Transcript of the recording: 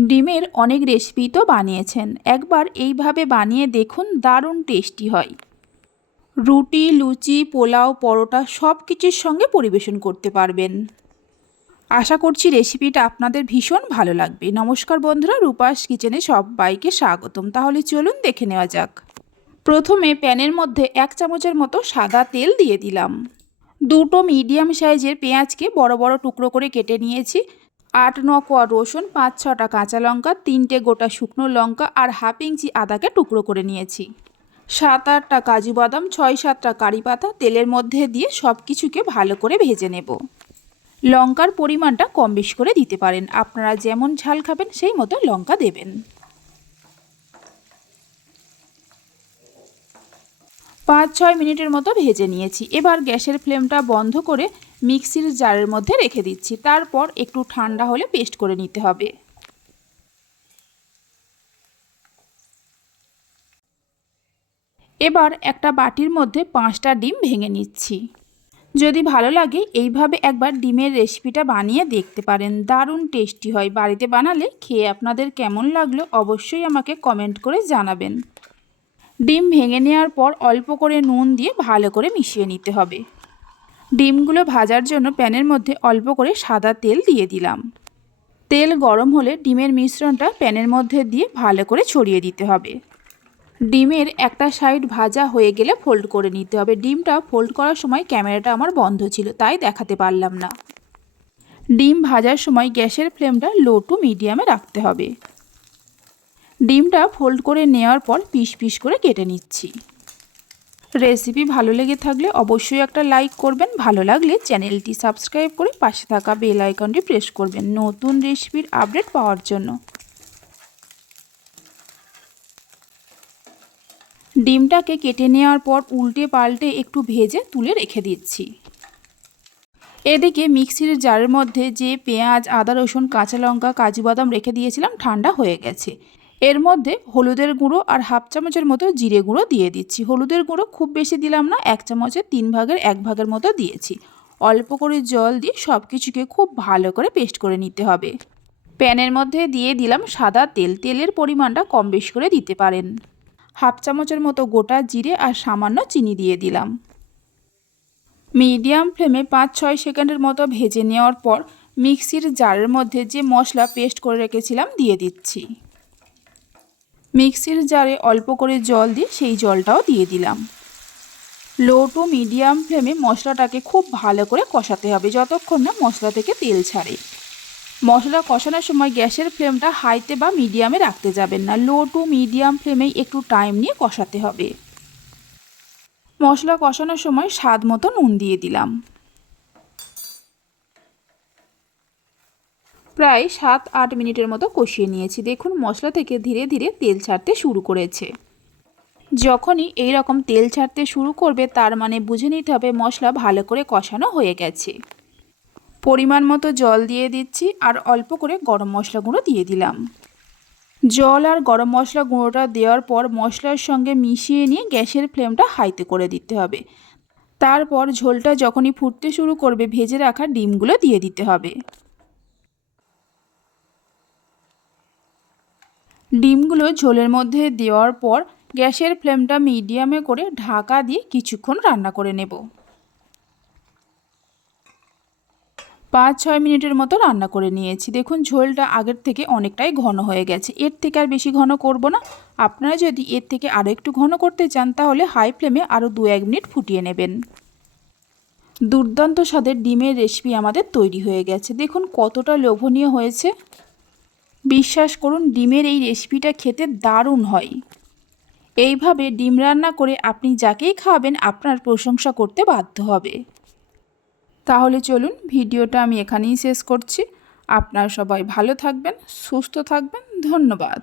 ডিমের অনেক রেসিপি তো বানিয়েছেন। একবার এইভাবে বানিয়ে দেখুন, দারুণ টেস্টি হয়। রুটি, লুচি, পোলাও, পরোটা সব কিছুর সঙ্গে পরিবেশন করতে পারবেন। আশা করছি রেসিপিটা আপনাদের ভীষণ ভালো লাগবে। নমস্কার বন্ধুরা, রূপাস কিচেনে সবাইকে স্বাগতম। তাহলে চলুন দেখে নেওয়া যাক। প্রথমে প্যানের মধ্যে এক চামচের মতো সাদা তেল দিয়ে দিলাম। দুটো মিডিয়াম সাইজের পেঁয়াজকে বড় বড় টুকরো করে কেটে নিয়েছি। আট ন কোয়া রসুন, পাঁচ ছটা কাঁচা লঙ্কা, তিনটে গোটা শুকনো লঙ্কা আর হাফ ইঞ্চি আদাকে টুকরো করে নিয়েছি। সাত আটটা কাজু বাদাম, ছয় সাতটা কারি পাতা তেলের মধ্যে দিয়ে সব কিছুকে ভালো করে ভেজে নেব। লঙ্কার পরিমাণটা কম বেশ করে দিতে পারেন। আপনারা যেমন ঝাল খাবেন, সেই মতো লঙ্কা দেবেন। পাঁচ ছয় মিনিটের মতো ভেজে নিয়েছি। এবার গ্যাসের ফ্লেমটা বন্ধ করে মিক্সির জারের মধ্যে রেখে দিচ্ছি। তারপর একটু ঠান্ডা হলে পেস্ট করে নিতে হবে। এবার একটা বাটির মধ্যে পাঁচটা ডিম ভেঙে নিচ্ছি। যদি ভালো লাগে, এইভাবে একবার ডিমের রেসিপিটা বানিয়ে দেখতে পারেন। দারুণ টেস্টি হয়। বাড়িতে বানালে খেয়ে আপনাদের কেমন লাগল অবশ্যই আমাকে কমেন্ট করে জানাবেন। ডিম ভেঙে নেওয়ার পর অল্প করে নুন দিয়ে ভালো করে মিশিয়ে নিতে হবে। ডিমগুলো ভাজার জন্য প্যানের মধ্যে অল্প করে সাদা তেল দিয়ে দিলাম। তেল গরম হলে ডিমের মিশ্রণটা প্যানের মধ্যে দিয়ে ভালো করে ছড়িয়ে দিতে হবে। ডিমের একটা সাইড ভাজা হয়ে গেলে ফোল্ড করে নিতে হবে। ডিমটা ফোল্ড করার সময় ক্যামেরাটা আমার বন্ধ ছিল, তাই দেখাতে পারলাম না। ডিম ভাজার সময় গ্যাসের ফ্লেমটা লো টু মিডিয়ামে রাখতে হবে। ডিমটা ফোল্ড করে নেওয়ার পর পিস পিস করে কেটে নিচ্ছি। রেসিপি ভালো লেগে থাকলে অবশ্যই একটা লাইক করবেন, ভালো লাগলে চ্যানেলটি সাবস্ক্রাইব করে পাশে থাকা বেল আইকনটি প্রেস করবেন নতুন রেসিপির আপডেট পাওয়ার জন্য। ডিমটাকে কেটে নেওয়ার পর উল্টে পাল্টে একটু ভেজে তুলে রেখে দিচ্ছি। এদিকে মিক্সির জারের মধ্যে যে পেঁয়াজ, আদা, রসুন, কাঁচা লঙ্কা, কাজু বাদাম রেখে দিয়েছিলাম, ঠান্ডা হয়ে গেছে। এর মধ্যে হলুদের গুঁড়ো আর হাফ চামচের মতো জিরে গুঁড়ো দিয়ে দিচ্ছি। হলুদের গুঁড়ো খুব বেশি দিলাম না, এক চামচের তিন ভাগের এক ভাগের মতো দিয়েছি। অল্প করে জল দিয়ে সব কিছুকে খুব ভালো করে পেস্ট করে নিতে হবে। প্যানের মধ্যে দিয়ে দিলাম সাদা তেল। তেলের পরিমাণটা কম বেশি করে দিতে পারেন। হাফ চামচের মতো গোটা জিরে আর সামান্য চিনি দিয়ে দিলাম। মিডিয়াম ফ্লেমে পাঁচ ছয় সেকেন্ডের মতো ভেজে নেওয়ার পর মিক্সির জারের মধ্যে যে মশলা পেস্ট করে রেখেছিলাম দিয়ে দিচ্ছি। মিক্সির জারে অল্প করে জল দিয়ে সেই জলটাও দিয়ে দিলাম। লো টু মিডিয়াম ফ্লেমে মশলাটাকে খুব ভালো করে কষাতে হবে যতক্ষণ না মশলা থেকে তেল ছাড়ে। মশলা কষানোর সময় গ্যাসের ফ্লেমটা হাইতে বা মিডিয়ামে রাখতে যাবেন না। লো টু মিডিয়াম ফ্লেমেই একটু টাইম নিয়ে কষাতে হবে। মশলা কষানোর সময় স্বাদ মতো নুন দিয়ে দিলাম। প্রায় সাত, আট মিনিটের মতো কষিয়ে নিয়েছি। দেখুন, মশলা থেকে ধীরে ধীরে তেল ছাড়তে শুরু করেছে। যখনই এই রকম তেল ছাড়তে শুরু করবে, তার মানে বুঝে নিতে হবে মশলা ভালো করে কষানো হয়ে গেছে। পরিমাণ মতো জল দিয়ে দিচ্ছি আর অল্প করে গরম মশলা গুঁড়ো দিয়ে দিলাম। জল আর গরম মশলা গুঁড়োটা দেওয়ার পর মশলার সঙ্গে মিশিয়ে নিয়ে গ্যাসের ফ্লেমটা হাইতে করে দিতে হবে। তারপর ঝোলটা যখনই ফুটতে শুরু করবে, ভেজে রাখা ডিমগুলো দিয়ে দিতে হবে। ডিমগুলো ঝোলের মধ্যে দেওয়ার পর গ্যাসের ফ্লেমটা মিডিয়ামে করে ঢাকা দিয়ে কিছুক্ষণ রান্না করে নেব। পাঁচ, ছয় মিনিটের মতো রান্না করে নিয়েছি। দেখুন, ঝোলটা আগের থেকে অনেকটাই ঘন হয়ে গেছে। এর থেকে আর বেশি ঘন করব না। আপনারা যদি এর থেকে আরও একটু ঘন করতে চান, তাহলে হাই ফ্লেমে আরও দু, এক মিনিট ফুটিয়ে নেবেন। দুর্দান্ত স্বাদের ডিমের রেসিপি আমাদের তৈরি হয়ে গেছে। দেখুন, কতটা লোভনীয় হয়েছে। বিশ্বাস করুন, ডিমের এই রেসিপিটা খেতে দারুণ হয়। এইভাবে ডিম রান্না করে আপনি যাকেই খাওয়াবেন, আপনার প্রশংসা করতে বাধ্য হবে। তাহলে চলুন, ভিডিওটা আমি এখানেই শেষ করছি। আপনারা সবাই ভালো থাকবেন, সুস্থ থাকবেন, ধন্যবাদ।